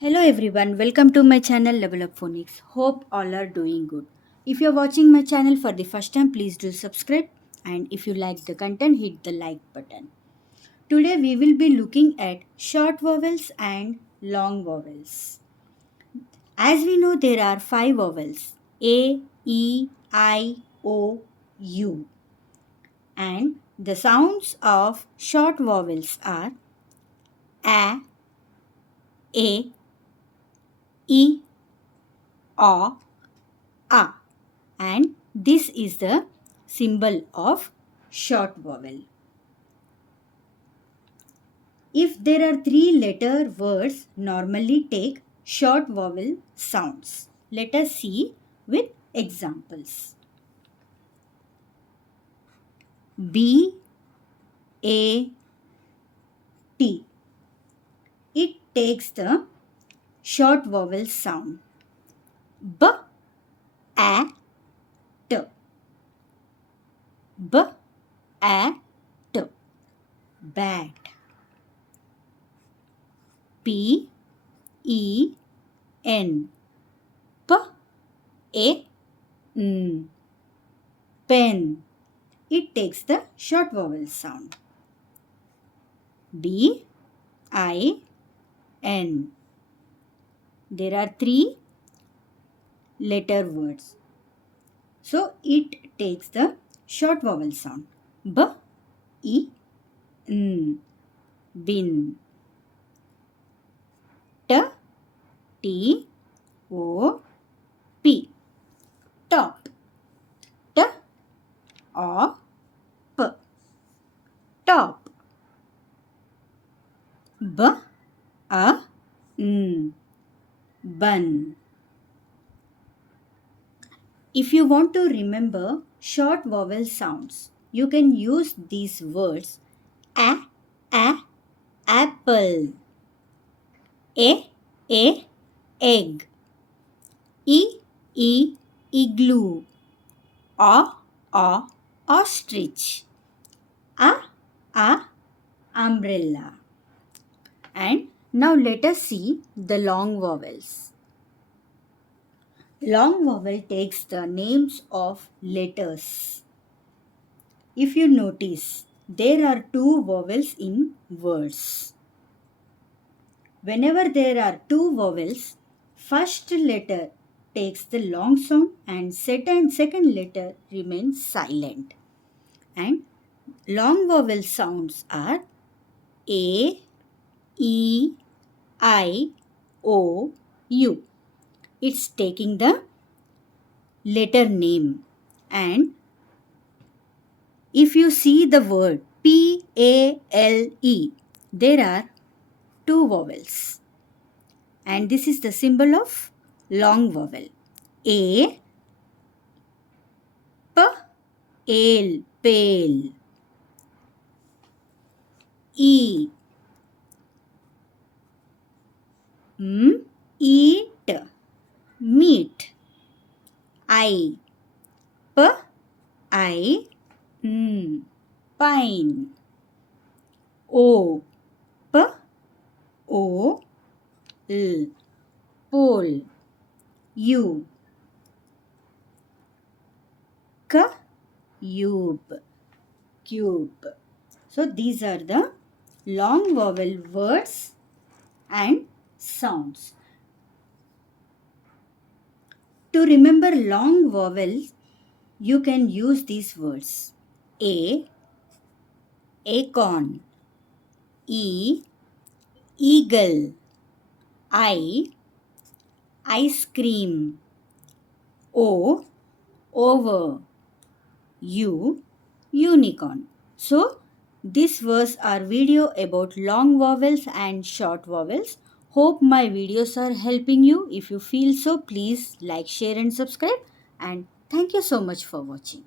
Hello everyone, welcome to my channel Level Up Phonics. Hope all are doing good. If you're watching my channel for the first time, please do subscribe, and if you like the content, hit the like button. Today we will be looking at short vowels and long vowels. As we know, there are five vowels: A, E, I, O, U. And the sounds of short vowels are A, E, O, A. And this is the symbol of short vowel. If there are three letter words, normally take short vowel sounds. Let us see with examples. B A T. It takes the short vowel sound. B A T. B A T. Bat. P E N. P A N. Pen. It takes the short vowel sound. B I N. There are three letter words. So it takes the short vowel sound. B I N. Bin. T T O P. Top. T O P. Top. B A N. Bun. If you want to remember short vowel sounds, you can use these words: a, apple, a, egg, e, igloo, o, ostrich, a, umbrella. And now let us see the long vowels. Long vowel takes the names of letters. If you notice, there are two vowels in words. Whenever there are two vowels, first letter takes the long sound and second letter remains silent. And long vowel sounds are A, E, I, O, U. It's taking the letter name. And if you see the word P-A-L-E, there are two vowels. And this is the symbol of long vowel. A, P, ale, pale. E, eat, meat. I, P, I, pine. O, P, O, L, pole. U, K, cube. So these are the long vowel words and sounds. To remember long vowels, you can use these words: A, acorn, E, eagle, I, ice cream, O, over, U, unicorn. So this was our video about long vowels and short vowels. Hope my videos are helping you. If you feel so, please like, share and subscribe. And thank you so much for watching.